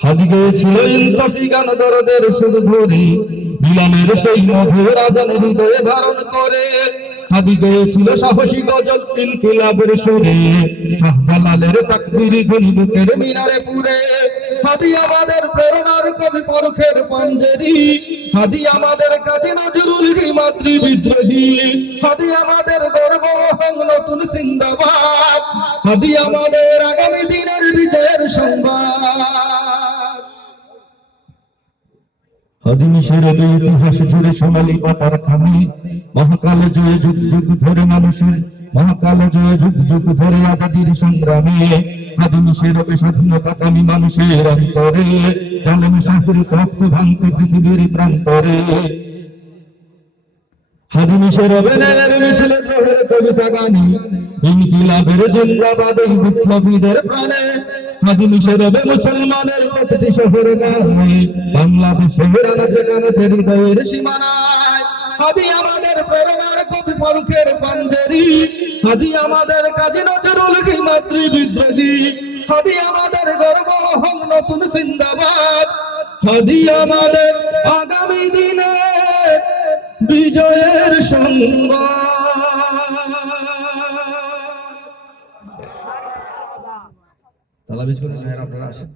হাদি গেয়েছিল ইনসাফি গান দরদের সুর ধরে, বিলালের সেই মধুর আজান হৃদয়ে ধারণ করে। হাদি গেয়েছিল সাহসী গজল ইনকিলাবের সুরে, শাহজালালের তাকবীর ধ্বনি বুকের মিনারে পুরে। হাদি আমাদের প্রেরণার কবি পরখের পাঞ্জেরি, হাদি আমাদের কাজী নজরুল মাতৃ বিদ্রোহী। হাদি আমাদের গর্ব নতুন জিন্দাবাদ, হাদি আমাদের আগামী দিনের বিজয়ের সংবাদ। হাদি মিশরের ইতিহাস জুড়ে সোনালী পাতার খামি, মহাকাল জয় যুগ যুগ ধরে মানুষের, মহাকাল জয় যুগ যুগ ধরে আজাদির সংগ্রামে। হাদি মিশরের স্বাধীনতাকামী মানুষের অন্তরে, জালেম শাহের তখ্ত ভাঙতে পৃথিবীর প্রান্তরে। হাদি মিশরের মিছিলে দ্রোহের কবিতা গানি, ইনকিলাবের জিন্দাবাদ এই বিপ্লবীদের প্রাণে। হাদি মিশরের মুসলমানের প্রতিটি শহরে গায়ে, বাংলাদেশের আনাচে কানাচে হৃদয়ের সীমানায়। হাদি আমাদের প্রেরণার কবি পরখের পাঞ্জেরি, হাদি আমাদের কাজী নজরুল মাতৃ বিদ্রোহী। হাদি আমাদের গর্ব নতুন জিন্দাবাদ, হাদি আমাদের আগামী দিনে বিজয়ের সংবাদ। তালা বিজ করে আপনারা আসেন।